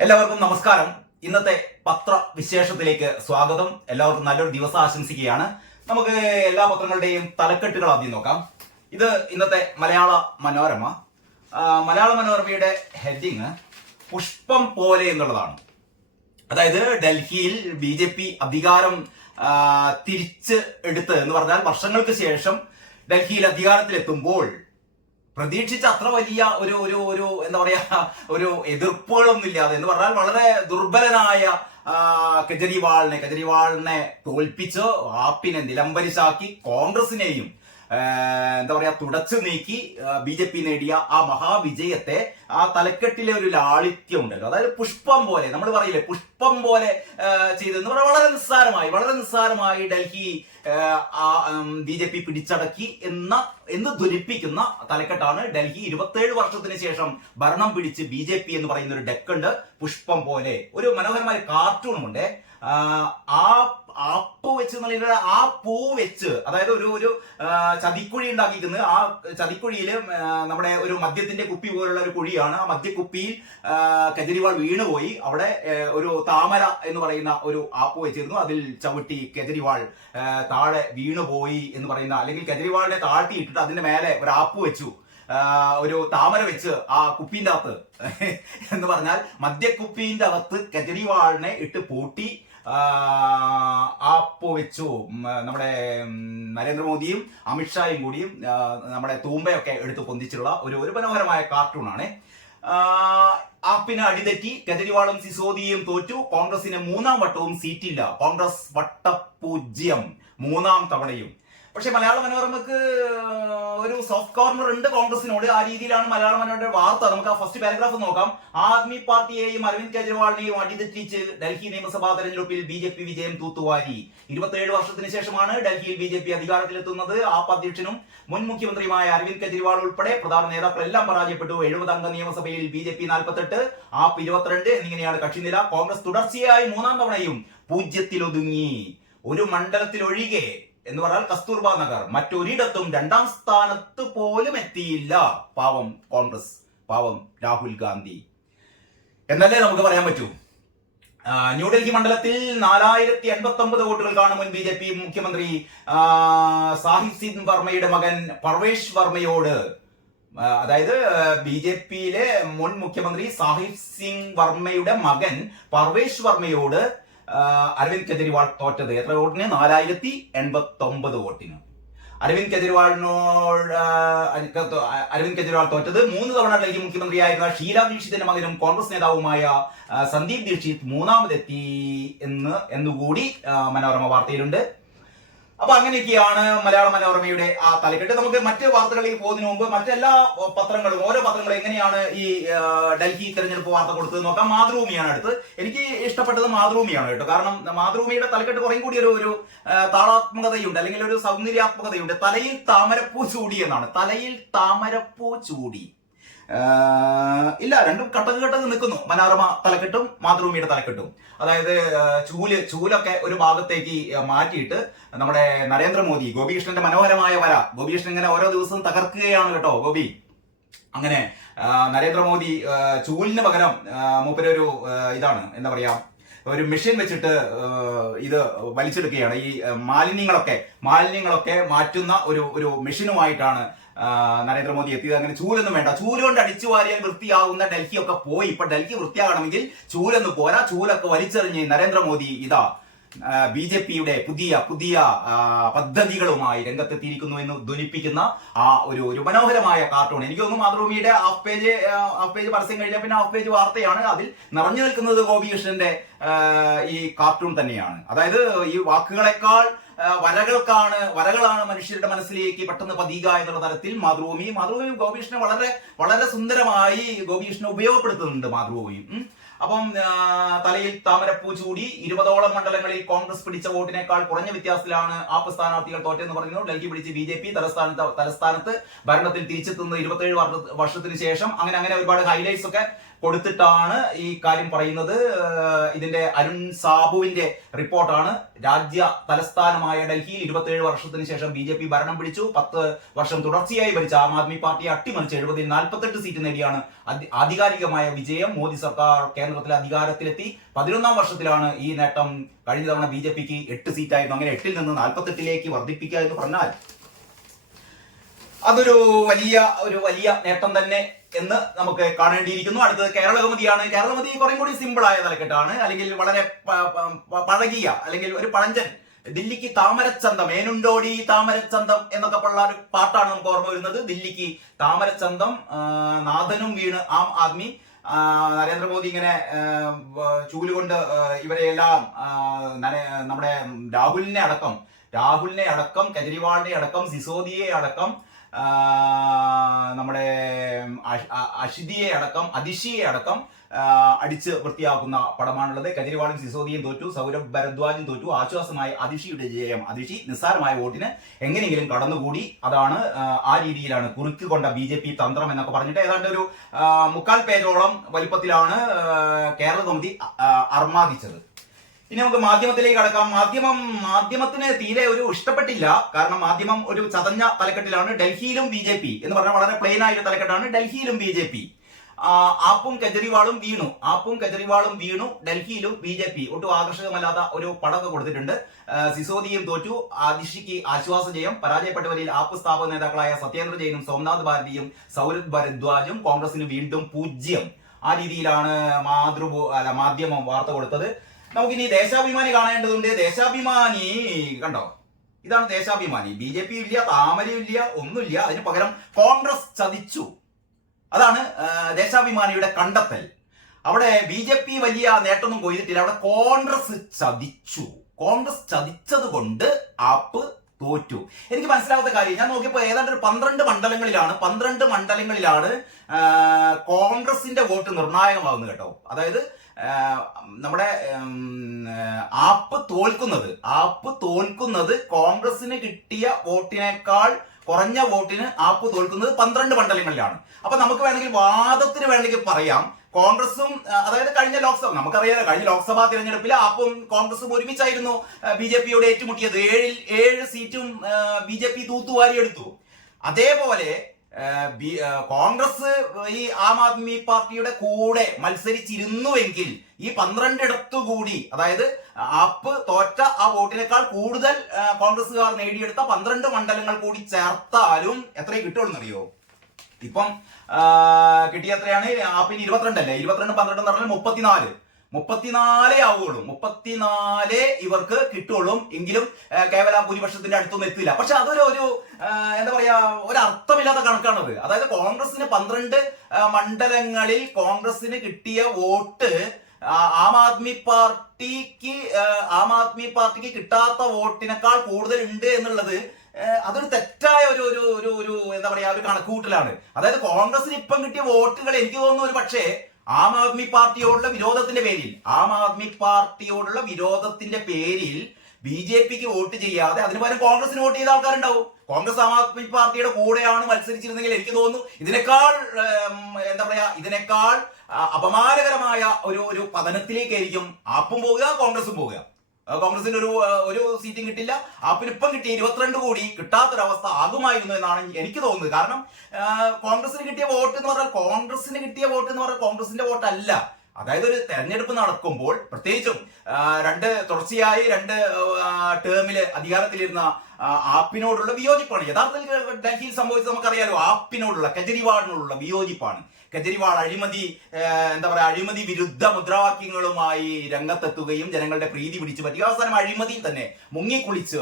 എല്ലാവർക്കും നമസ്കാരം. ഇന്നത്തെ പത്രവിശേഷത്തിലേക്ക് സ്വാഗതം. എല്ലാവർക്കും നല്ലൊരു ദിവസം ആശംസിക്കുകയാണ്. നമുക്ക് എല്ലാ പത്രങ്ങളുടെയും തലക്കെട്ടുകൾ ആദ്യം നോക്കാം. ഇത് ഇന്നത്തെ മലയാള മനോരമ. മലയാള മനോരമയുടെ ഹെഡിങ് പുഷ്പം പോലെ എന്നുള്ളതാണ്. അതായത് ഡൽഹിയിൽ BJP അധികാരം തിരിച്ച് എടുത്ത് എന്ന് പറഞ്ഞാൽ വർഷങ്ങൾക്ക് ശേഷം ഡൽഹിയിൽ അധികാരത്തിലെത്തുമ്പോൾ പ്രതീക്ഷിച്ച അത്ര വലിയ ഒരു ഒരു ഒരു എന്താ പറയാ ഒരു എതിർപ്പുകളൊന്നും ഇല്ലാതെ എന്ന് പറഞ്ഞാൽ വളരെ ദുർബലനായ കെജ്രിവാളിനെ തോൽപ്പിച്ച് ആപ്പിനെ നിലംപരിശാക്കി കോൺഗ്രസിനെയും എന്താ പറയാ തുടച്ചു നീക്കി BJP നേടിയ ആ മഹാവിജയത്തെ ആ തലക്കെട്ടിലെ ഒരു ലാളിത്യം ഉണ്ടല്ലോ, അതായത് പുഷ്പം പോലെ നമ്മൾ പറയില്ലേ, പുഷ്പം പോലെ ചെയ്തെന്ന് പറഞ്ഞാൽ വളരെ നിസ്സാരമായി ഡൽഹി BJP പിടിച്ചടക്കി എന്ന് ധ്വനിപ്പിക്കുന്ന തലക്കെട്ടാണ്. ഡൽഹി 27 വർഷത്തിന് ശേഷം ഭരണം പിടിച്ച് BJP എന്ന് പറയുന്ന ഒരു ഡെക്കുണ്ട്. പുഷ്പം പോലെ ഒരു മനോഹരമായ കാർട്ടൂണുമുണ്ട്. ആപ്പ് വെച്ച് ആ പൂ വെച്ച്, അതായത് ഒരു ചതിക്കുഴി ഉണ്ടാക്കിയിരിക്കുന്നത്. ആ ചതിക്കുഴിയിൽ നമ്മുടെ ഒരു മദ്യത്തിന്റെ കുപ്പി പോലുള്ള ഒരു കുഴിയാണ്. ആ മദ്യക്കുപ്പിയിൽ കെജ്രിവാൾ വീണുപോയി. അവിടെ ഒരു താമര എന്ന് പറയുന്ന ഒരു ആപ്പ് വെച്ചിരുന്നു. അതിൽ ചവിട്ടി കെജ്രിവാൾ താഴെ വീണുപോയി എന്ന് പറയുന്ന, അല്ലെങ്കിൽ കെജ്രിവാളിനെ താഴ്ത്തിയിട്ടിട്ട് അതിന്റെ മേലെ ഒരു ആപ്പ് വെച്ചു, ഒരു താമര വെച്ച് ആ കുപ്പീന്റെ അകത്ത് എന്ന് പറഞ്ഞാൽ മദ്യക്കുപ്പീന്റെ അകത്ത് കെജ്രിവാളിനെ ഇട്ട് പൂട്ടി ആപ്പ് വെച്ചു. നമ്മുടെ നരേന്ദ്രമോദിയും അമിത്ഷായും കൂടിയും നമ്മുടെ തൂമ്പയൊക്കെ എടുത്ത് പൊന്തിച്ചിട്ടുള്ള ഒരു മനോഹരമായ കാർട്ടൂണാണ്. ആപ്പിന് അടിതെറ്റി കെജ്രിവാളും സിസോദിയും തോറ്റു. കോൺഗ്രസിന് 3ാം വട്ടവും സീറ്റില്ല. കോൺഗ്രസ് വട്ടപൂജ്യം 3ാം തവണയും. പക്ഷെ മലയാള മനോരമക്ക് ഒരു സോഫ്റ്റ് കോർണർ ഉണ്ട് കോൺഗ്രസിനോട്. ആ രീതിയിലാണ് മലയാള മനോരമയുടെ വാർത്ത. നമുക്ക് ആ ഫസ്റ്റ് പാരഗ്രാഫ് നോക്കാം. ആദ്മി പാർട്ടിയെയും അരവിന്ദ് കെജ്രിവാളിനെയും അടിതെറ്റിച്ച് ഡൽഹി നിയമസഭാ തെരഞ്ഞെടുപ്പിൽ BJP വിജയം തൂത്തുവാരി. 27 വർഷത്തിന് ശേഷമാണ് ഡൽഹിയിൽ BJP അധികാരത്തിലെത്തുന്നത്. ആപ്പ് അധ്യക്ഷനും മുൻ മുഖ്യമന്ത്രിയുമായ അരവിന്ദ് കെജ്രിവാൾ ഉൾപ്പെടെ പ്രധാന നേതാക്കളെല്ലാം പരാജയപ്പെട്ടു. 70 അംഗ നിയമസഭയിൽ BJP 48, ആപ്പ് 22 എന്നിങ്ങനെയാണ് കക്ഷിനില. കോൺഗ്രസ് തുടർച്ചയായി 3ാം തവണയും പൂജ്യത്തിലൊതുങ്ങി. ഒരു മണ്ഡലത്തിൽ ഒഴികെ എന്ന് പറഞ്ഞാൽ കസ്തൂർബ നഗർ, മറ്റൊരിടത്തും 2ാം സ്ഥാനത്ത് പോലും എത്തിയില്ല. പാവം കോൺഗ്രസ്, പാവം രാഹുൽ ഗാന്ധി എന്നല്ലേ നമുക്ക് പറയാൻ പറ്റൂ. ന്യൂഡൽഹി മണ്ഡലത്തിൽ 4089 വോട്ടുകൾക്കാണ് മുൻ BJP മുഖ്യമന്ത്രി സാഹിബ് സിംഗ് വർമ്മയുടെ മകൻ പർവേഷ് വർമ്മയോട്, അതായത് BJPയിലെ മുൻ മുഖ്യമന്ത്രി സാഹിബ് സിംഗ് വർമ്മയുടെ മകൻ പർവേഷ് വർമ്മയോട് അരവിന്ദ് കെജ്രിവാൾ തോറ്റത്. എത്ര വോട്ടിന്? 4089 വോട്ടിന്. അരവിന്ദ് കെജ്രിവാൾ തോറ്റത് 3 തവണ ഡൽഹി മുഖ്യമന്ത്രിയായിരുന്ന ഷീല ദീക്ഷിതിന്റെ മകനും കോൺഗ്രസ് നേതാവുമായ സന്ദീപ് ദീക്ഷിത് 3ാമതെത്തി എന്നുകൂടി മനോരമ വാർത്തയിലുണ്ട്. അപ്പൊ അങ്ങനെയൊക്കെയാണ് മലയാള മനോരമയുടെ ആ തലക്കെട്ട്. നമുക്ക് മറ്റ് വാർത്തകളിലേക്ക് പോകുന്നതിന് മുമ്പ് മറ്റെല്ലാ പത്രങ്ങളും, ഓരോ പത്രങ്ങളും എങ്ങനെയാണ് ഈ ഡൽഹി തെരഞ്ഞെടുപ്പ് വാർത്ത കൊടുത്തത് നോക്കാം. മാതൃഭൂമിയാണ് അടുത്ത്. എനിക്ക് ഇഷ്ടപ്പെട്ടത് മാതൃഭൂമിയാണ് കേട്ടോ. കാരണം മാതൃഭൂമിയുടെ തലക്കെട്ട് കുറേ കൂടി ഒരു താളാത്മകതയുണ്ട്, അല്ലെങ്കിൽ ഒരു സൗന്ദര്യാത്മകതയുണ്ട്. തലയിൽ താമരപ്പൂ ചൂടി എന്നാണ്. തലയിൽ താമരപ്പൂ ചൂടി ഇല്ല, രണ്ടും കട്ടക്ക് നിൽക്കുന്നു. മനോരമ തലക്കെട്ടും മാതൃഭൂമിയുടെ തലക്കെട്ടും. അതായത് ചൂലൊക്കെ ഒരു ഭാഗത്തേക്ക് മാറ്റിയിട്ട് നമ്മുടെ നരേന്ദ്രമോദി, ഗോപികൃഷ്ണന്റെ മനോഹരമായ വര, ഗോപികൃഷ്ണൻ ഇങ്ങനെ ഓരോ ദിവസവും തകർക്കുകയാണ് കേട്ടോ ഗോപി. അങ്ങനെ നരേന്ദ്രമോദി ചൂലിന് പകരം മൂപ്പരൊരു ഇതാണ്, എന്താ പറയാ, ഒരു മെഷീൻ വെച്ചിട്ട് ഇത് വലിച്ചെടുക്കുകയാണ്. ഈ മാലിന്യങ്ങളൊക്കെ മാറ്റുന്ന ഒരു മെഷീനുമായിട്ടാണ് നരേന്ദ്രമോദി എത്തിയത്. അങ്ങനെ ചൂലൊന്നും വേണ്ട, ചൂലുകൊണ്ട് അടിച്ചു വാരിയാൽ വൃത്തിയാകുന്ന ഡൽഹിയൊക്കെ പോയി. ഇപ്പൊ ഡൽഹി വൃത്തിയാകണമെങ്കിൽ ചൂലൊന്നും പോരാ. ചൂലൊക്കെ വലിച്ചെറിഞ്ഞ് നരേന്ദ്രമോദി ഇതാ BJPയുടെ പുതിയ പദ്ധതികളുമായി രംഗത്തെത്തിയിരിക്കുന്നു എന്ന് ധ്വനിപ്പിക്കുന്ന ആ ഒരു മനോഹരമായ കാർട്ടൂൺ. എനിക്ക് തോന്നുന്നു മാതൃഭൂമിയുടെ ഹാഫ് പേജ് പരസ്യം കഴിഞ്ഞാൽ പിന്നെ ഹാഫ് പേജ് വാർത്തയാണ്. അതിൽ നിറഞ്ഞു നിൽക്കുന്നത് ഗോപികൃഷ്ണന്റെ ഈ കാർട്ടൂൺ തന്നെയാണ്. അതായത് ഈ വാക്കുകളെക്കാൾ വരകളാണ് മനുഷ്യരുടെ മനസ്സിലേക്ക് പെട്ടെന്ന് പതിയുക എന്നുള്ള തരത്തിൽ മാതൃഭൂമി ഗോപികൃഷ്ണനെ വളരെ സുന്ദരമായി ഗോപികൃഷ്ണനെ ഉപയോഗപ്പെടുത്തുന്നുണ്ട് മാതൃഭൂമിയും. അപ്പം തലയിൽ താമരപ്പൂ ചൂടി. 20ഓളം മണ്ഡലങ്ങളിൽ കോൺഗ്രസ് പിടിച്ച വോട്ടിനേക്കാൾ കുറഞ്ഞ വ്യത്യാസത്തിലാണ് ആപ്പ് സ്ഥാനാർത്ഥികൾ തോറ്റെന്ന് പറയുന്നു. ഡൽഹി പിടിച്ച് BJP തലസ്ഥാനത്ത് ഭരണത്തിൽ തിരിച്ചെത്തുന്നത് 27 വർഷത്തിന് ശേഷം. അങ്ങനെ ഒരുപാട് ഹൈലൈറ്റ്സ് ഒക്കെ കൊടുത്തിട്ടാണ് ഈ കാര്യം പറയുന്നത്. ഇതിന്റെ അരുൺ സാബുവിന്റെ റിപ്പോർട്ടാണ്. രാജ്യ തലസ്ഥാനമായ ഡൽഹിയിൽ 27 വർഷത്തിന് ശേഷം BJP ഭരണം പിടിച്ചു. 10 വർഷം തുടർച്ചയായി ഭരിച്ച ആം ആദ്മി പാർട്ടിയെ അട്ടിമറിച്ച് 70ൽ 48 സീറ്റ് നേടിയാണ് ആധികാരികമായ വിജയം. മോദി സർക്കാർ കേന്ദ്രത്തിലെ അധികാരത്തിലെത്തി 11ാം വർഷത്തിലാണ് ഈ നേട്ടം. കഴിഞ്ഞ തവണ BJPക്ക് 8 സീറ്റായിരുന്നു. അങ്ങനെ 8ൽ നിന്ന് 48ലേക്ക് വർദ്ധിപ്പിക്കുക എന്ന് പറഞ്ഞാൽ അതൊരു വലിയ നേട്ടം തന്നെ എന്ന് നമുക്ക് കാണേണ്ടിയിരിക്കുന്നു. അടുത്തത് കേരളകൗമുദിയാണ്. കേരളകൗമുദി കുറേ കൂടി സിമ്പിൾ ആയ തലക്കെട്ടാണ്, അല്ലെങ്കിൽ വളരെ പഴകിയ, അല്ലെങ്കിൽ ഒരു പഴഞ്ചൻ. ദില്ലിക്ക് താമരച്ചന്തം, ഏനുണ്ടോടി താമരച്ചന്തം എന്നൊക്കെ ഉള്ള ഒരു പാട്ടാണ് നമുക്ക് ഓർമ്മ വരുന്നത്. ദില്ലിക്ക് താമരച്ചന്തം, നാഥനും വീണ് ആം ആദ്മി. നരേന്ദ്രമോദി ഇങ്ങനെ ചൂലുകൊണ്ട് ഇവരെയെല്ലാം നമ്മുടെ രാഹുലിനെ അടക്കം കെജ്രിവാളിനെ അടക്കം സിസോദിയെ അടക്കം നമ്മുടെ അഷിദിയെ അടക്കം അതിഷിയെ അടക്കം അടിച്ച് വൃത്തിയാക്കുന്ന പടമാണുള്ളത്. കെജ്രിവാളും സിസോദിയും തോറ്റു, സൗരഭ് ഭരദ്വാജും തോറ്റു. ആശ്വാസമായ അതിഷിയുടെ ജയം. അതിഷി നിസ്സാരമായ വോട്ടിന് എങ്ങനെയെങ്കിലും കടന്നുകൂടി. അതാണ് ആ രീതിയിലാണ് കുറുക്ക് കൊണ്ട BJP തന്ത്രം എന്നൊക്കെ പറഞ്ഞിട്ട് ഏതാണ്ട് ഒരു 3/4 പേജോളം വലിപ്പത്തിലാണ് കേരളകൗമുദി അർമാദിച്ചത്. ഇനി നമുക്ക് മാധ്യമത്തിലേക്ക് കടക്കാം. മാധ്യമത്തിന് തീരെ ഒരു ഇഷ്ടപ്പെട്ടില്ല. കാരണം മാധ്യമം ഒരു ചതഞ്ഞ തലക്കെട്ടിലാണ്. ഡൽഹിയിലും BJP എന്ന് പറഞ്ഞാൽ വളരെ പ്ലെയിൻ ആയ തലക്കെട്ടാണ്. ഡൽഹിയിലും BJP, ആപ്പും കെജ്രിവാളും വീണു. ഡൽഹിയിലും BJP ഒട്ടും ആകർഷകമല്ലാത്ത ഒരു പടമൊക്കെ കൊടുത്തിട്ടുണ്ട്. സിസോദിയും തോറ്റു, അതിഷിക്ക് ആശ്വാസ ജയം. പരാജയപ്പെട്ടവരിൽ ആപ്പ് സ്ഥാപക നേതാക്കളായ സത്യേന്ദ്ര ജെയിനും സോംനാഥ് ഭാരതിയും സൗരഭ് ഭരദ്വാജും. കോൺഗ്രസിന് വീണ്ടും 0. ആ രീതിയിലാണ് മാധ്യമം വാർത്ത കൊടുത്തത്. നമുക്കിനി ദേശാഭിമാനി കാണേണ്ടതുണ്ട്. ദേശാഭിമാനി കണ്ടോ, ഇതാണ് ദേശാഭിമാനി. BJP ഇല്ല, താമരയും ഇല്ല, ഒന്നുമില്ല. അതിന് പകരം കോൺഗ്രസ് ചതിച്ചു. അതാണ് ദേശാഭിമാനിയുടെ കണ്ടെത്തൽ. അവിടെ BJP വലിയ നേട്ടമൊന്നും കൊയ്തിട്ടില്ല, അവിടെ കോൺഗ്രസ് ചതിച്ചു. കോൺഗ്രസ് ചതിച്ചത് കൊണ്ട് ആപ്പ് തോറ്റു. എനിക്ക് മനസ്സിലാവാത്ത കാര്യം, ഞാൻ നോക്കിയപ്പോൾ ഏതാണ്ട് ഒരു 12 മണ്ഡലങ്ങളിലാണ് കോൺഗ്രസിന്റെ വോട്ട് നിർണായകമാകുന്നത് കേട്ടോ. അതായത് നമ്മുടെ ആപ്പ് തോൽക്കുന്നത് കോൺഗ്രസിന് കിട്ടിയ വോട്ടിനേക്കാൾ കുറഞ്ഞ വോട്ടിന് ആപ്പ് തോൽക്കുന്നത് 12 മണ്ഡലങ്ങളിലാണ്. അപ്പൊ നമുക്ക് വാദത്തിന് പറയാം, കോൺഗ്രസും അതായത് കഴിഞ്ഞ നമുക്കറിയാലോ, കഴിഞ്ഞ ലോക്സഭാ തിരഞ്ഞെടുപ്പിൽ ആപ്പും കോൺഗ്രസും ഒരുമിച്ചായിരുന്നു BJPയോട് ഏറ്റുമുട്ടിയത്. 7 സീറ്റും BJP തൂത്തുവാരിയെടുത്തു. അതേപോലെ കോൺഗ്രസ് ഈ ആം ആദ്മി പാർട്ടിയുടെ കൂടെ മത്സരിച്ചിരുന്നുവെങ്കിൽ ഈ 12 കൂടി, അതായത് ആപ്പ് തോറ്റ ആ വോട്ടിനേക്കാൾ കൂടുതൽ കോൺഗ്രസുകാർ നേടിയെടുത്ത 12 മണ്ഡലങ്ങൾ കൂടി ചേർത്താലും എത്രയും കിട്ടുമെന്നറിയോ? ഇപ്പം കിട്ടിയ എത്രയാണ്? ആപ്പിന് 22 അല്ലേ? 22 12 എന്ന് പറഞ്ഞാൽ 34 ആവുകയുള്ളൂ. 34 ഇവർക്ക് കിട്ടുള്ളൂ. എങ്കിലും കേവല ഭൂരിപക്ഷത്തിന്റെ അടുത്തൊന്നും എത്തില്ല. പക്ഷെ അതൊരു എന്താ പറയാ, ഒരു അർത്ഥമില്ലാത്ത കണക്കാണത്. അതായത് കോൺഗ്രസിന് 12 മണ്ഡലങ്ങളിൽ കോൺഗ്രസിന് കിട്ടിയ വോട്ട് ആം ആദ്മി പാർട്ടിക്ക് കിട്ടാത്ത വോട്ടിനേക്കാൾ കൂടുതൽ ഉണ്ട് എന്നുള്ളത് അതൊരു തെറ്റായ ഒരു എന്താ പറയാ, ഒരു കണക്കുകൂട്ടലാണ്. അതായത് കോൺഗ്രസിന് ഇപ്പം കിട്ടിയ വോട്ടുകൾ എനിക്ക് തോന്നുന്നു ഒരു പക്ഷേ ആം ആദ്മി പാർട്ടിയോടുള്ള വിരോധത്തിന്റെ പേരിൽ BJPക്ക് വോട്ട് ചെയ്യാതെ അതിന് പകരം കോൺഗ്രസിന് വോട്ട് ചെയ്ത ആൾക്കാരുണ്ടാവും. കോൺഗ്രസ് ആം ആദ്മി പാർട്ടിയുടെ കൂടെയാണ് മത്സരിച്ചിരുന്നെങ്കിൽ എനിക്ക് തോന്നുന്നു ഇതിനേക്കാൾ അപമാനകരമായ ഒരു പതനത്തിലേക്കായിരിക്കും ആപ്പും പോകുക, കോൺഗ്രസും പോകുക. കോൺഗ്രസിന് ഒരു സീറ്റും കിട്ടില്ല. ആപ്പിന് ഇപ്പം കിട്ടിയ 22 കൂടി കിട്ടാത്തൊരവസ്ഥ ആകുമായിരുന്നു എന്നാണ് എനിക്ക് തോന്നുന്നത്. കാരണം കോൺഗ്രസിന് കിട്ടിയ വോട്ട് എന്ന് പറഞ്ഞാൽ കോൺഗ്രസിന്റെ വോട്ടല്ല. അതായത് ഒരു തെരഞ്ഞെടുപ്പ് നടക്കുമ്പോൾ, പ്രത്യേകിച്ചും തുടർച്ചയായി 2 ടേമില് അധികാരത്തിലിരുന്ന ആപ്പിനോടുള്ള വിയോജിപ്പാണ്. യഥാർത്ഥത്തിൽ ഡൽഹിയിൽ സംഭവിച്ചത് നമുക്കറിയാലോ. ആപ്പിനോടുള്ള, കെജ്രിവാളിനോടുള്ള വിയോജിപ്പാണ്. കെജ്രിവാൾ അഴിമതി വിരുദ്ധ മുദ്രാവാക്യങ്ങളുമായി രംഗത്തെത്തുകയും ജനങ്ങളുടെ പ്രീതി പിടിച്ചു പറ്റി അവസാനം അഴിമതിയിൽ തന്നെ മുങ്ങിക്കുളിച്ച്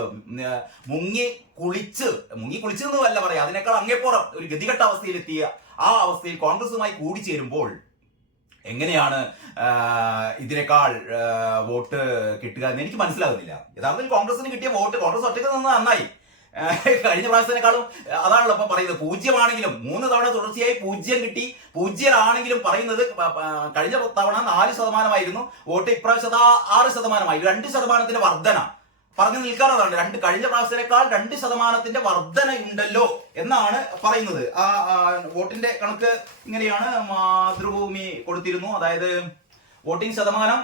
എന്നല്ല പറയാം, അതിനേക്കാൾ അങ്ങേപ്പുറം ഒരു ഗതികെട്ട അവസ്ഥയിലെത്തിയ ആ അവസ്ഥയിൽ കോൺഗ്രസുമായി കൂടിച്ചേരുമ്പോൾ എങ്ങനെയാണ് ഇതിനേക്കാൾ വോട്ട് കിട്ടുക എന്ന് എനിക്ക് മനസ്സിലാകുന്നില്ല. യഥാർത്ഥത്തിൽ കോൺഗ്രസിന് കിട്ടിയ വോട്ട് കോൺഗ്രസ് ഒറ്റയ്ക്ക് നിന്ന് നന്നായി. കഴിഞ്ഞ പ്രാവശ്യത്തിനേക്കാളും അതാണല്ലോ ഇപ്പൊ പറയുന്നത്. 0 ആണെങ്കിലും 3 തവണ തുടർച്ചയായി 0 കിട്ടി. 0 ആണെങ്കിലും പറയുന്നത് കഴിഞ്ഞ തവണ 4% വോട്ട്, ഇപ്രാവശ്യം 6%, 2% വർധന. പറഞ്ഞു നിൽക്കാറുണ്ട്. കഴിഞ്ഞ പ്രാവശ്യത്തേക്കാൾ 2% വർധനയുണ്ടല്ലോ എന്നാണ് പറയുന്നത്. വോട്ടിന്റെ കണക്ക് ഇങ്ങനെയാണ് മാതൃഭൂമി കൊടുത്തിരുന്നു. അതായത് വോട്ടിംഗ് ശതമാനം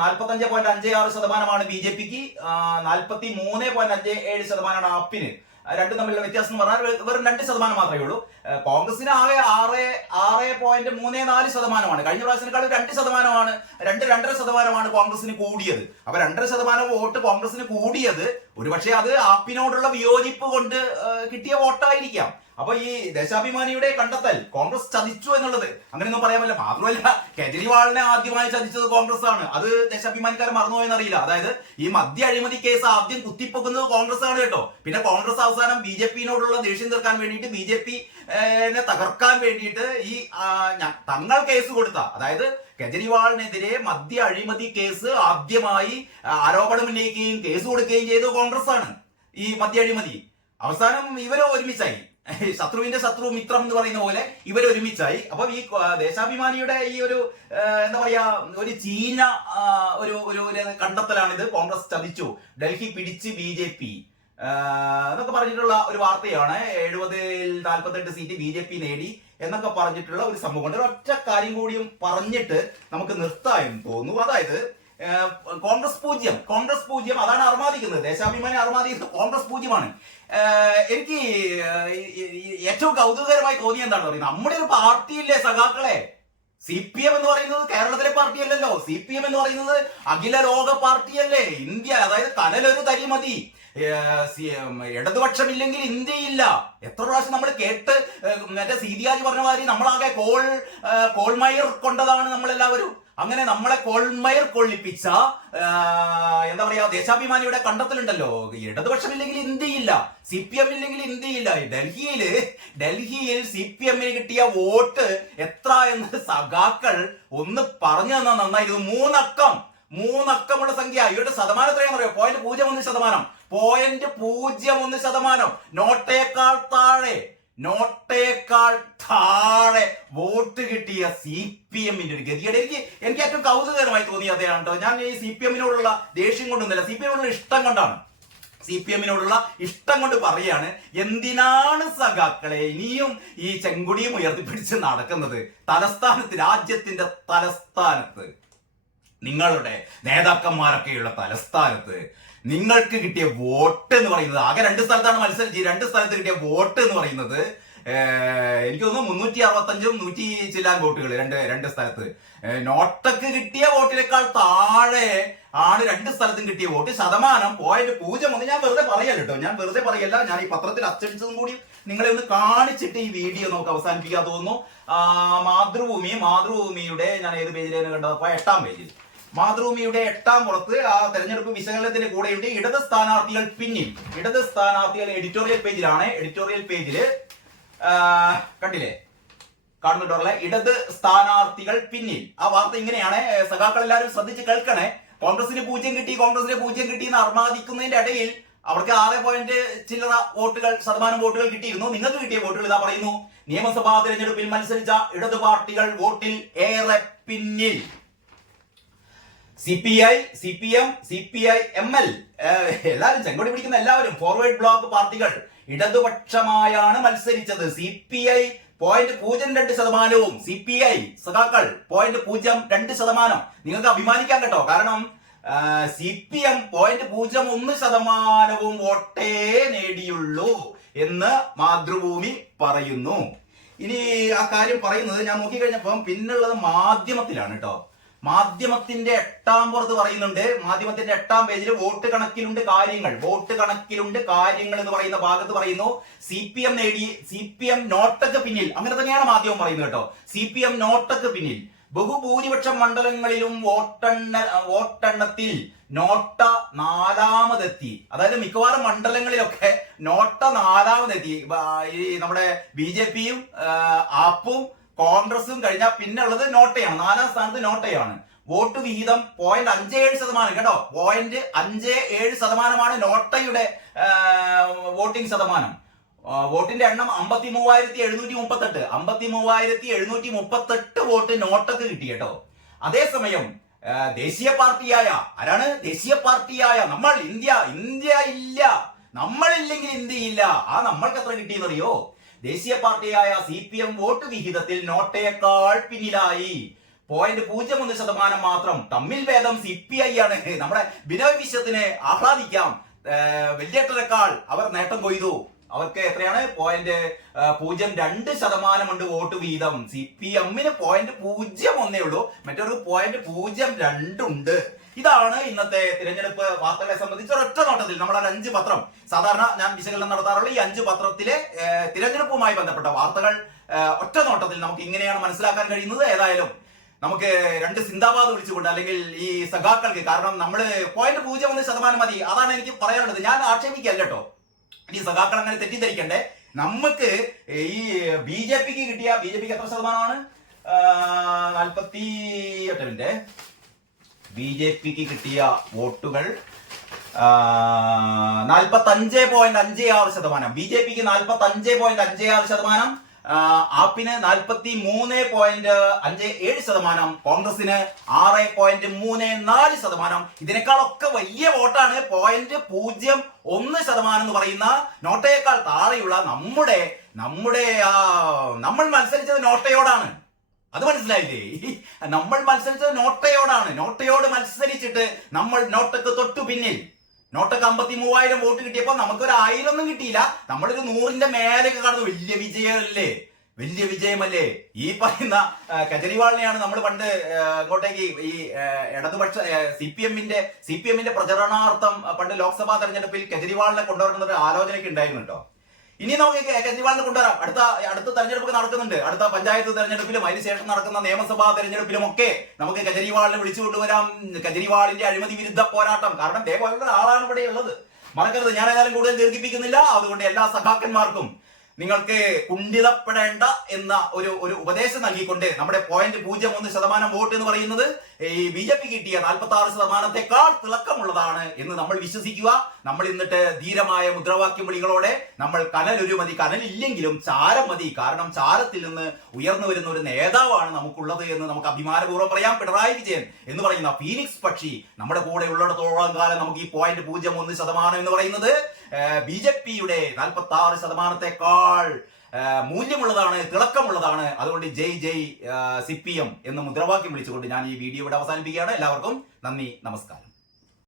45.56% BJPക്ക്, 43.57% ആപ്പിന്. രണ്ടും തമ്മിലുള്ള വ്യത്യാസം എന്ന് പറഞ്ഞാൽ വെറും 2% മാത്രമേ ഉള്ളൂ. കോൺഗ്രസിന് ആകെ 6.34%. കഴിഞ്ഞ പ്രാവശ്യത്തിനേക്കാൾ 2%, 2.5% കോൺഗ്രസിന് കൂടിയത്. അപ്പൊ 2.5% വോട്ട് കോൺഗ്രസിന് കൂടിയത് ഒരുപക്ഷെ അത് ആപ്പിനോടുള്ള വിയോജിപ്പ് കൊണ്ട് കിട്ടിയ വോട്ടായിരിക്കാം. അപ്പൊ ഈ ദേശാഭിമാനിയുടെ കണ്ടെത്തൽ കോൺഗ്രസ് ചതിച്ചു എന്നുള്ളത് അങ്ങനെയൊന്നും പറയാൻ പറ്റില്ല. മാത്രമല്ല, കേജ്രിവാളിനെ ആദ്യമായി ചതിച്ചത് കോൺഗ്രസ് ആണ്. അത് ദേശാഭിമാനിക്കാരൻ മറന്നുപോയെന്നറിയില്ല. അതായത് ഈ മദ്യ അഴിമതി കേസ് ആദ്യം കുത്തിപ്പൊക്കുന്നത് കോൺഗ്രസ് ആണ് കേട്ടോ. പിന്നെ കോൺഗ്രസ് അവസാനം BJPയോടുള്ള ദേഷ്യം തീർക്കാൻ വേണ്ടിയിട്ട് BJPനെ തകർക്കാൻ വേണ്ടിയിട്ട് ഈ തങ്ങൾ കേസ് കൊടുത്ത, അതായത് കേജ്രിവാളിനെതിരെ മദ്യ അഴിമതി കേസ് ആദ്യമായി ആരോപണം ഉന്നയിക്കുകയും കേസ് കൊടുക്കുകയും ചെയ്തത് കോൺഗ്രസ് ആണ്. ഈ മദ്യ അഴിമതി അവസാനം ഇവരോ ഒരുമിച്ചായി. ശത്രുവിന്റെ ശത്രു മിത്രം എന്ന് പറയുന്ന പോലെ ഇവർ ഒരുമിച്ചായി. അപ്പൊ ഈ ദേശാഭിമാനിയുടെ ഈ ഒരു എന്താ പറയാ ഒരു ചീഞ്ഞ ഒരു കണ്ടെത്തലാണിത്. കോൺഗ്രസ് ചതിച്ചു, ഡൽഹി പിടിച്ച് BJP എന്നൊക്കെ പറഞ്ഞിട്ടുള്ള ഒരു വാർത്തയാണ്. 70-ൽ 48 സീറ്റ് BJP നേടി എന്നൊക്കെ പറഞ്ഞിട്ടുള്ള ഒരു സംഭവം. ഒരൊറ്റ കാര്യം കൂടിയും പറഞ്ഞിട്ട് നമുക്ക് നിർത്താമെന്ന് തോന്നുന്നു. അതായത് കോൺഗ്രസ് പൂജ്യം അതാണ് അർമാദിക്കുന്നത്. ദേശാഭിമാനി അർമാദിക്കുന്നത് കോൺഗ്രസ് പൂജ്യമാണ്. എനിക്ക് ഏറ്റവും കൗതുകകരമായി തോന്നിയ എന്താണെന്ന് പറയുന്നത്, നമ്മുടെ ഒരു പാർട്ടിയില്ലേ സഖാക്കളെ, CPM എന്ന് പറയുന്നത് കേരളത്തിലെ പാർട്ടിയല്ലല്ലോ. CPM എന്ന് പറയുന്നത് അഖില ലോക പാർട്ടിയല്ലേ. ഇന്ത്യ, അതായത് കനലൊരു തരി മതി, ഇടതുപക്ഷമില്ലെങ്കിൽ ഇന്ത്യയില്ല. എത്ര പ്രാവശ്യം നമ്മൾ കേട്ട്, മറ്റേ സീതിയാജി പറഞ്ഞ മാതിരി നമ്മളാകെ കോൾമയർ കൊണ്ടതാണ് നമ്മളെല്ലാവരും. അങ്ങനെ നമ്മളെ കോൾമയർ കൊള്ളിപ്പിച്ച എന്താ പറയാ ദേശാഭിമാനിയുടെ കണ്ടെത്തലുണ്ടല്ലോ. ഇടതുപക്ഷമില്ലെങ്കിൽ ഇന്ത്യയില്ല, CPM ഇല്ലെങ്കിൽ ഇന്ത്യയില്ല. ഡൽഹിയിൽ CPMന് കിട്ടിയ വോട്ട് എത്ര എന്ന് സഖാക്കൾ ഒന്ന് പറഞ്ഞു തന്നാൽ നന്നായിരുന്നു. മൂന്നക്കമുള്ള സംഖ്യ. ഇവരുടെ ശതമാനം എത്രയാണെന്ന് അറിയോ? 0.01%. 0.01%. നോട്ടേക്കാൾ താഴെ വോട്ട് കിട്ടിയ CPMന്റെ ഒരു ഗതിയുടെ എനിക്ക് ഏറ്റവും കൗതുകകരമായി തോന്നിയത് അതാണ് കേട്ടോ. ഞാൻ ഈ CPMനോടുള്ള ദേഷ്യം കൊണ്ടൊന്നുമില്ല, CPMനോടുള്ള ഇഷ്ടം കൊണ്ട് പറയാണ്, എന്തിനാണ് സഖാക്കളെ ഇനിയും ഈ ചെങ്കൊടിയും ഉയർത്തിപ്പിടിച്ച് നടക്കുന്നത്? രാജ്യത്തിന്റെ തലസ്ഥാനത്ത്, നിങ്ങളുടെ നേതാക്കന്മാരൊക്കെയുള്ള തലസ്ഥാനത്ത് നിങ്ങൾക്ക് കിട്ടിയ വോട്ട് എന്ന് പറയുന്നത്, ആകെ 2 സ്ഥലത്താണ് മത്സരിച്ച്, 2 സ്ഥലത്ത് കിട്ടിയ വോട്ട് എന്ന് പറയുന്നത് എനിക്ക് തോന്നുന്നു 365 100 ചില്ലാൻ വോട്ടുകൾ രണ്ട് സ്ഥലത്ത്. നോട്ടക്ക് കിട്ടിയ വോട്ടിനേക്കാൾ താഴെ ആണ് 2 സ്ഥലത്തും കിട്ടിയ വോട്ട്. ശതമാനം 0.01. ഞാൻ വെറുതെ പറയല്ല കേട്ടോ, ഞാൻ ഈ പത്രത്തിൽ അച്ചടിച്ചതും കൂടി നിങ്ങളെ ഒന്ന് കാണിച്ചിട്ട് ഈ വീഡിയോ നമുക്ക് അവസാനിപ്പിക്കാൻ തോന്നുന്നു. മാതൃഭൂമിയുടെ ഞാൻ ഏത് പേജിലാണ് കണ്ടത്? 8-ാം പേജിൽ. മാതൃഭൂമിയുടെ 8-ാം പുറത്ത് ആ തെരഞ്ഞെടുപ്പ് വിശകലനത്തിന്റെ കൂടെയുണ്ട് ഇടത് സ്ഥാനാർത്ഥികൾ പിന്നിൽ. എഡിറ്റോറിയൽ പേജിലാണ്. എഡിറ്റോറിയൽ പേജില് കണ്ടില്ലേ, കാണുന്നുണ്ടോ? ഇടത് സ്ഥാനാർത്ഥികൾ പിന്നിൽ. ആ വാർത്ത ഇങ്ങനെയാണ്. സഖാക്കൾ എല്ലാവരും ശ്രദ്ധിച്ച് കേൾക്കണേ. കോൺഗ്രസിന് 0 കിട്ടി എന്ന് അർമാദിക്കുന്നതിന്റെ ഇടയിൽ അവർക്ക് 6 ചില്ലറ ശതമാനം വോട്ടുകൾ കിട്ടിയിരുന്നു. നിങ്ങൾക്ക് കിട്ടിയ വോട്ടുകൾ ഇതാ പറയുന്നു. നിയമസഭാ തെരഞ്ഞെടുപ്പിൽ മത്സരിച്ച ഇടതു പാർട്ടികൾ വോട്ടിൽ ഏറെ പിന്നിൽ. CPI, CPM, CPI-ML എല്ലാവരും ചെങ്കൊടി പിടിക്കുന്ന എല്ലാവരും ഫോർവേഡ് ബ്ലോക്ക് പാർട്ടികൾ ഇടതുപക്ഷമായാണ് മത്സരിച്ചത്. CPI 0.02%, CPI സഖാക്കൾ 0.02%. നിങ്ങൾക്ക് അഭിമാനിക്കാൻ കേട്ടോ. കാരണം CPM 0.01% വോട്ടേ നേടിയുള്ളൂ എന്ന് മാതൃഭൂമി പറയുന്നു. ഇനി ആ കാര്യം പറയുന്നത് ഞാൻ നോക്കിക്കഴിഞ്ഞപ്പം പിന്നുള്ളത് മാധ്യമത്തിലാണ് കേട്ടോ. മാധ്യമത്തിന്റെ 8-ാം പുറത്ത് പറയുന്നുണ്ട്. മാധ്യമത്തിന്റെ 8-ാം പേജിൽ വോട്ട് കണക്കിലുണ്ട് കാര്യങ്ങൾ എന്ന് പറയുന്ന ഭാഗത്ത് പറയുന്നു, CPM നോട്ടക്ക് പിന്നിൽ. അങ്ങനെ തന്നെയാണ് മാധ്യമം പറയുന്നത് കേട്ടോ. CPM നോട്ടക്ക് പിന്നിൽ. ബഹുഭൂരിപക്ഷം മണ്ഡലങ്ങളിലും വോട്ടെണ്ണത്തിൽ നോട്ട 4-ാമതെത്തി. അതായത് മിക്കവാറും മണ്ഡലങ്ങളിലൊക്കെ നോട്ട 4-ാമതെത്തി. ഈ നമ്മുടെ BJPയും ആപ്പും കോൺഗ്രസും കഴിഞ്ഞാൽ പിന്നെ ഉള്ളത് നോട്ടയാണ്. 4-ാം സ്ഥാനത്ത് നോട്ടയാണ്. വോട്ട് വിഹിതം 0.57% കേട്ടോ. 0.57% നോട്ടയുടെ വോട്ടിംഗ് ശതമാനം. വോട്ടിന്റെ എണ്ണം 53,738 വോട്ട് നോട്ടക്ക് കിട്ടി കേട്ടോ. അതേസമയം ദേശീയ പാർട്ടിയായ ആരാണ് ദേശീയ പാർട്ടിയായ നമ്മൾ ഇന്ത്യ ഇല്ല, നമ്മളില്ലെങ്കിൽ ഇന്ത്യയില്ല. ആ നമ്മൾക്ക് എത്ര കിട്ടിയെന്നറിയോ? ദേശീയ പാർട്ടിയായ CPM വോട്ട് വിഹിതത്തിൽ നോട്ടയേക്കാൾ പിന്നിലായി. 0.01% മാത്രം. തമ്മിൽ ഭേദം CPI ആണ്. നമ്മുടെ ബിനോയ് വിശ്വത്തിന് ആഹ്ലാദിക്കാം. വലിയേട്ടനേക്കാൾ അവർ നേട്ടം കൊയ്തു. അവർക്ക് എത്രയാണ്? 0.02% ഉണ്ട് വോട്ട് വീതം. CPM-ന് 0.01 ഉള്ളൂ, മറ്റൊരു 0.02 ഉണ്ട്. ഇതാണ് ഇന്നത്തെ തിരഞ്ഞെടുപ്പ് വാർത്തകളെ സംബന്ധിച്ച് ഒരൊറ്റ നോട്ടത്തിൽ നമ്മൾ 5 പത്രം, സാധാരണ ഞാൻ വിശകലനം നടത്താറുള്ള ഈ 5 പത്രത്തിലെ തിരഞ്ഞെടുപ്പുമായി ബന്ധപ്പെട്ട വാർത്തകൾ ഒറ്റ നോട്ടത്തിൽ നമുക്ക് ഇങ്ങനെയാണ് മനസ്സിലാക്കാൻ കഴിയുന്നത്. ഏതായാലും നമുക്ക് 2 സിന്ദാബാദ് വിളിച്ചുകൊണ്ട്, അല്ലെങ്കിൽ ഈ സഖാക്കൾക്ക്, കാരണം നമ്മൾ 0.01% മതി, അതാണ് എനിക്ക് പറയാനുള്ളത്. ഞാൻ ആക്ഷേപിക്കല്ല കേട്ടോ, ഈ സഖാക്കൾ അങ്ങനെ തെറ്റിദ്ധരിക്കണ്ടേ. നമുക്ക് ഈ BJPക്ക് കിട്ടിയ, BJPക്ക് എത്ര ശതമാനമാണ്? 48 BJPക്ക് കിട്ടിയ വോട്ടുകൾ 45.56%. BJPക്ക് 45.56%, ആപ്പിന് 43.57%, കോൺഗ്രസിന് 6.34%. ഇതിനേക്കാളൊക്കെ വലിയ വോട്ടാണ് 0.01% എന്ന് പറയുന്ന നോട്ടയേക്കാൾ താഴെയുള്ള നമ്മൾ മത്സരിച്ചത് നോട്ടയോടാണ്. അത് മനസ്സിലായില്ലേ? നമ്മൾ മത്സരിച്ചത് നോട്ടയോടാണ്. നോട്ടയോട് മത്സരിച്ചിട്ട് നമ്മൾ നോട്ടക്ക് തൊട്ടു പിന്നിൽ. നോട്ടക്ക് 53,000 വോട്ട് കിട്ടിയപ്പോ നമുക്കൊരു 1,000 ഒന്നും കിട്ടിയില്ല. നമ്മളൊരു 100ന്റെ മേലേക്ക് കടന്നു. വലിയ വിജയമല്ലേ? വലിയ വിജയമല്ലേ? ഈ പറയുന്ന കെജ്രിവാളിനെയാണ് നമ്മൾ പണ്ട് അങ്ങോട്ടേക്ക് ഈ ഇടതുപക്ഷ CPM-ന്റെ പ്രചരണാർത്ഥം പണ്ട് ലോക്സഭാ തെരഞ്ഞെടുപ്പിൽ കെജ്രിവാളിനെ കൊണ്ടുവരേണ്ട ഒരു ആലോചനയ്ക്ക് ഉണ്ടായിരുന്നു കേട്ടോ. ഇനി നമുക്ക് കെജ്രിവാളിനെ കൊണ്ടുവരാം. അടുത്ത തെരഞ്ഞെടുപ്പ് നടക്കുന്നുണ്ട്. അടുത്ത പഞ്ചായത്ത് തെരഞ്ഞെടുപ്പിലും അതിനുശേഷം നടക്കുന്ന നിയമസഭാ തെരഞ്ഞെടുപ്പിലും ഒക്കെ നമുക്ക് കെജ്രിവാളിനെ വിളിച്ചു കൊണ്ടുവരാം. കെജ്രിവാളിന്റെ അഴിമതി വിരുദ്ധ പോരാട്ടം. കാരണം ദേവരുടെ ആളാണ് ഇവിടെ ഉള്ളത്, മറക്കരുത്. ഞാൻ ഏതായാലും കൂടുതൽ ദീർഘിപ്പിക്കുന്നില്ല. അതുകൊണ്ട് എല്ലാ സഖാക്കന്മാർക്കും നിങ്ങൾക്ക് കുണ്ഠിതപ്പെടേണ്ട എന്ന ഒരു ഉപദേശം നൽകിക്കൊണ്ട് നമ്മുടെ 0.01% വോട്ട് എന്ന് പറയുന്നത് ഈ BJP കിട്ടിയ 46%-ത്തേക്കാൾ തിളക്കമുള്ളതാണ് എന്ന് നമ്മൾ വിശ്വസിക്കുക. നമ്മൾ എന്നിട്ട് ധീരമായ മുദ്രാവാക്യം വിളികളോടെ നമ്മൾ കനലൊരു മതി, കനലില്ലെങ്കിലും ചാരം മതി, കാരണം ചാരത്തിൽ നിന്ന് ഉയർന്നു വരുന്ന ഒരു നേതാവാണ് നമുക്കുള്ളത് എന്ന് നമുക്ക് അഭിമാനപൂർവ്വം പറയാം. പിണറായി വിജയൻ എന്ന് പറയുന്ന ഫീനിക്സ് പക്ഷി നമ്മുടെ കൂടെ ഉള്ളിടത്തോളം കാലം നമുക്ക് ഈ 0.01% എന്ന് പറയുന്നത് BJP-യുടെ 46%-ത്തേക്കാൾ മൂല്യമുള്ളതാണ്, തിളക്കമുള്ളതാണ്. അതുകൊണ്ട് ജയ് CPM എന്ന് മുദ്രാവാക്യം വിളിച്ചുകൊണ്ട് ഞാൻ ഈ വീഡിയോ ഇവിടെ അവസാനിപ്പിക്കുകയാണ്. എല്ലാവർക്കും നന്ദി, നമസ്കാരം.